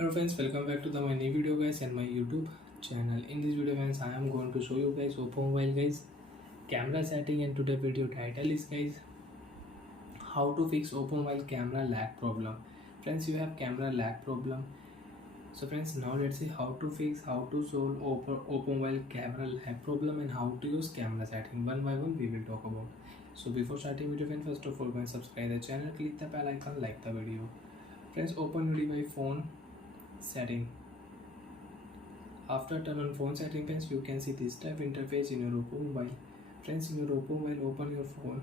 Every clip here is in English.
Hello friends, welcome back to my new video guys and my YouTube channel. In this video friends, I am going to show you guys Oppo mobile guys camera setting, and today video title is guys how to fix Oppo mobile camera lag problem. Friends, you have camera lag problem. So friends, now let's see how to fix, how to solve Oppo mobile camera lag problem and how to use camera setting. One by one we will talk about. So before starting video friends, first of all go and subscribe the channel, click the bell icon, like the video. Friends, open your device phone setting. After turn on phone setting friends, you can see this type interface in your Oppo mobile. Friends, in your Oppo mobile, open your phone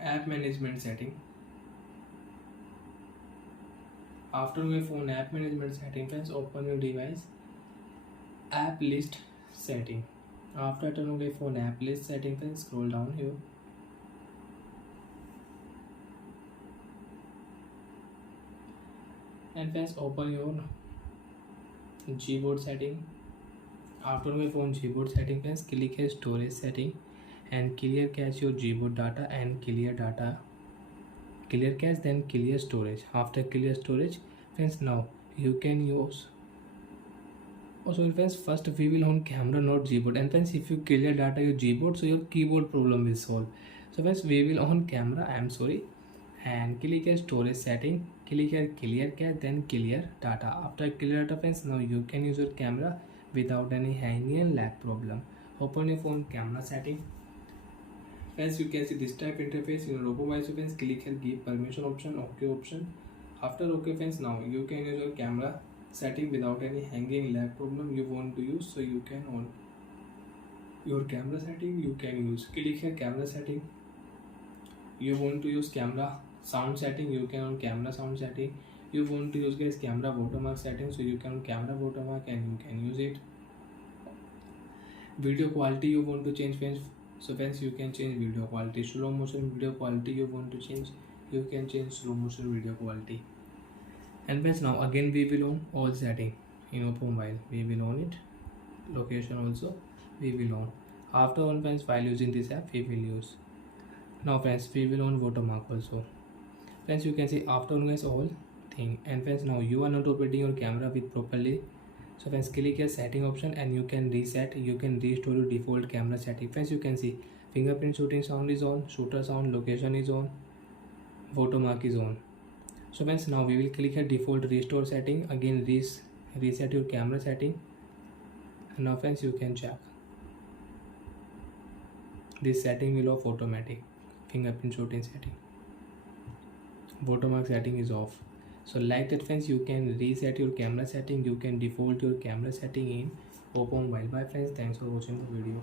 app management setting. After your phone app management setting friends, open your device app list setting. After turn on your phone app list setting friends, scroll down here. And friends, open your Gboard setting. After your phone Gboard setting friends, click here storage setting and clear cache your Gboard data and clear cache, then clear storage. After clear storage friends, now you can use friends, first we will on camera not Gboard, and friends if you clear data your Gboard, so your keyboard problem will solve. So friends, we will on camera, I am sorry, and click here storage setting, click here clear cache, then clear data. After clear data friends, now you can use your camera without any hanging and lag problem. Open your phone camera setting. Friends, you can see this type interface in your Oppo mobile. So friends, click here give permission option, OK option. After OK friends, now you can use your camera setting without any hanging lag problem you want to use. So you can on your camera setting, you can use, click here camera setting. You want to use camera sound setting, you can on camera sound setting. You want to use guys camera watermark setting, so you can on camera watermark and you can use it. Video quality you want to change friends, so friends you can change video quality. Slow motion video quality you want to change, you can change slow motion video quality. And friends, now again we will on all setting in Oppo mobile, we will on it. Location also we will on. After on friends, while using this app we will use. Now friends, we will on watermark also. Friends, you can see after on guys all thing. And friends, now you are not operating your camera with properly, so friends click here setting option and you can reset, you can restore your default camera setting. Friends, you can see fingerprint shooting sound is on, shooter sound, location is on, watermark is on. So friends, now we will click here default restore setting, again reset your camera setting. And now friends, you can check this setting will off automatic. Fingerprint shooting setting, watermark setting is off. So like that friends, you can reset your camera setting, you can default your camera setting in Oppo mobile. Bye friends, thanks for watching the video.